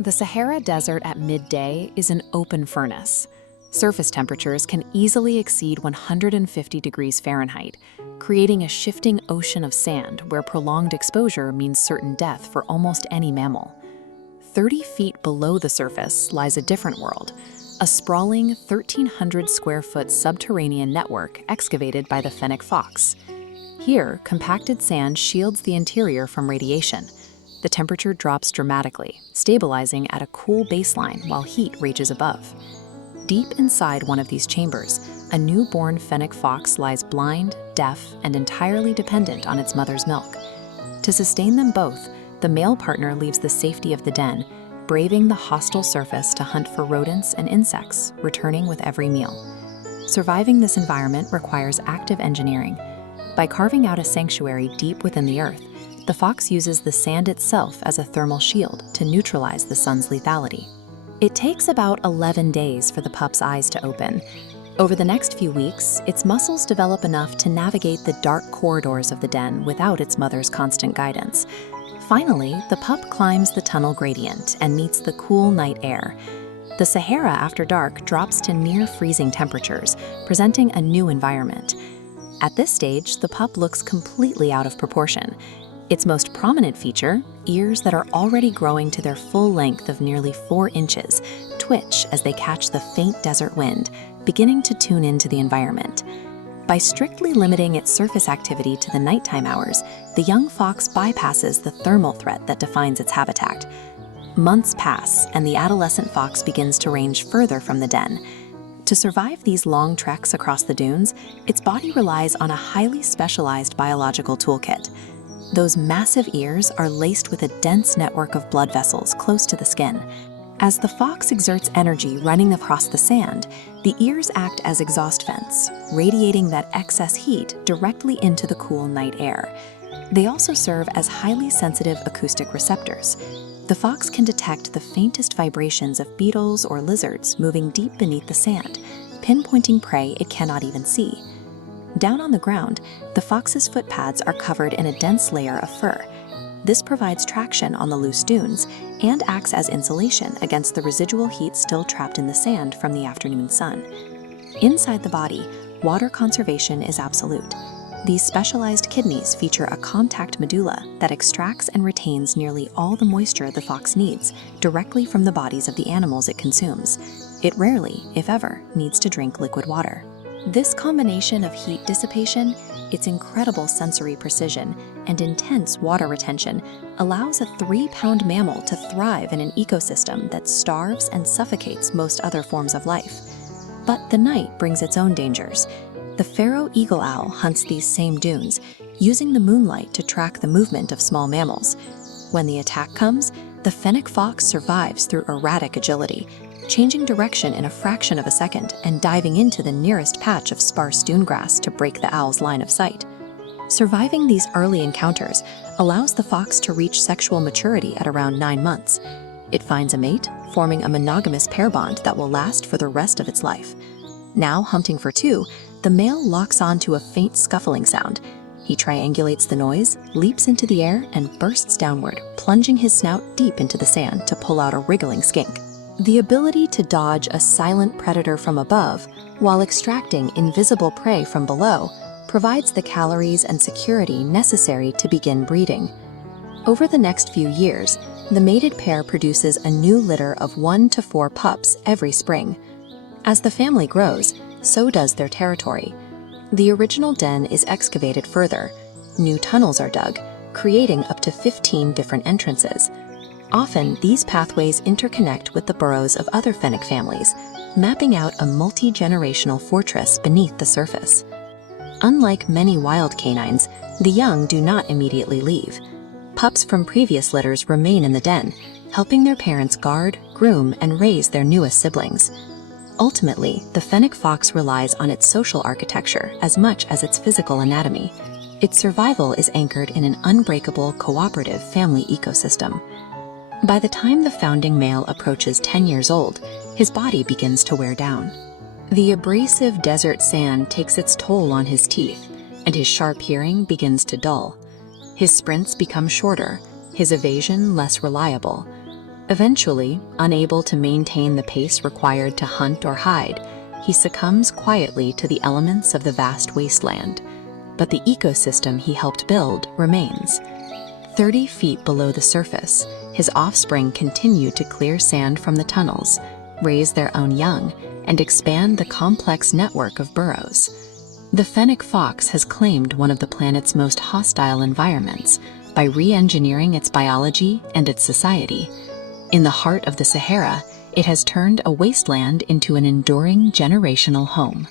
The Sahara Desert at midday is an open furnace. Surface temperatures can easily exceed 150 degrees Fahrenheit, creating a shifting ocean of sand where prolonged exposure means certain death for almost any mammal. 30 feet below the surface lies a different world, a sprawling 1,300 square foot subterranean network excavated by the Fennec Fox. Here, compacted sand shields the interior from radiation. The temperature drops dramatically, stabilizing at a cool baseline while heat rages above. Deep inside one of these chambers, a newborn Fennec Fox lies blind, deaf, and entirely dependent on its mother's milk. To sustain them both, the male partner leaves the safety of the den, braving the hostile surface to hunt for rodents and insects, returning with every meal. Surviving this environment requires active engineering. By carving out a sanctuary deep within the earth, the fox uses the sand itself as a thermal shield to neutralize the sun's lethality. It takes about 11 days for the pup's eyes to open. Over the next few weeks, its muscles develop enough to navigate the dark corridors of the den without its mother's constant guidance. Finally, the pup climbs the tunnel gradient and meets the cool night air. The Sahara after dark drops to near freezing temperatures, presenting a new environment. At this stage, the pup looks completely out of proportion. Its most prominent feature, ears that are already growing to their full length of nearly 4 inches, twitch as they catch the faint desert wind, beginning to tune into the environment. By strictly limiting its surface activity to the nighttime hours, the young fox bypasses the thermal threat that defines its habitat. Months pass, and the adolescent fox begins to range further from the den. To survive these long treks across the dunes, its body relies on a highly specialized biological toolkit. Those massive ears are laced with a dense network of blood vessels close to the skin. As the fox exerts energy running across the sand, the ears act as exhaust vents, radiating that excess heat directly into the cool night air. They also serve as highly sensitive acoustic receptors. The fox can detect the faintest vibrations of beetles or lizards moving deep beneath the sand, pinpointing prey it cannot even see. Down on the ground, the fox's footpads are covered in a dense layer of fur. This provides traction on the loose dunes and acts as insulation against the residual heat still trapped in the sand from the afternoon sun. Inside the body, water conservation is absolute. These specialized kidneys feature a contact medulla that extracts and retains nearly all the moisture the fox needs directly from the bodies of the animals it consumes. It rarely, if ever, needs to drink liquid water. This combination of heat dissipation, its incredible sensory precision, and intense water retention allows a 3-pound mammal to thrive in an ecosystem that starves and suffocates most other forms of life. But the night brings its own dangers. The pharaoh eagle owl hunts these same dunes, using the moonlight to track the movement of small mammals. When the attack comes, the Fennec Fox survives through erratic agility, changing direction in a fraction of a second and diving into the nearest patch of sparse dune grass to break the owl's line of sight. Surviving these early encounters allows the fox to reach sexual maturity at around 9 months. It finds a mate, forming a monogamous pair bond that will last for the rest of its life. Now hunting for two, the male locks onto a faint scuffling sound. He triangulates the noise, leaps into the air, and bursts downward, plunging his snout deep into the sand to pull out a wriggling skink. The ability to dodge a silent predator from above while extracting invisible prey from below provides the calories and security necessary to begin breeding. Over the next few years, the mated pair produces a new litter of 1 to 4 pups every spring. As the family grows, so does their territory. The original den is excavated further. New tunnels are dug, creating up to 15 different entrances. Often, these pathways interconnect with the burrows of other Fennec families, mapping out a multi-generational fortress beneath the surface. Unlike many wild canines, the young do not immediately leave. Pups from previous litters remain in the den, helping their parents guard, groom, and raise their newest siblings. Ultimately, the Fennec Fox relies on its social architecture as much as its physical anatomy. Its survival is anchored in an unbreakable, cooperative family ecosystem. By the time the founding male approaches 10 years old, his body begins to wear down. The abrasive desert sand takes its toll on his teeth, and his sharp hearing begins to dull. His sprints become shorter, his evasion less reliable. Eventually, unable to maintain the pace required to hunt or hide, he succumbs quietly to the elements of the vast wasteland. But the ecosystem he helped build remains. 30 feet below the surface, his offspring continue to clear sand from the tunnels, raise their own young, and expand the complex network of burrows. The Fennec Fox has claimed one of the planet's most hostile environments by re-engineering its biology and its society. In the heart of the Sahara, it has turned a wasteland into an enduring generational home.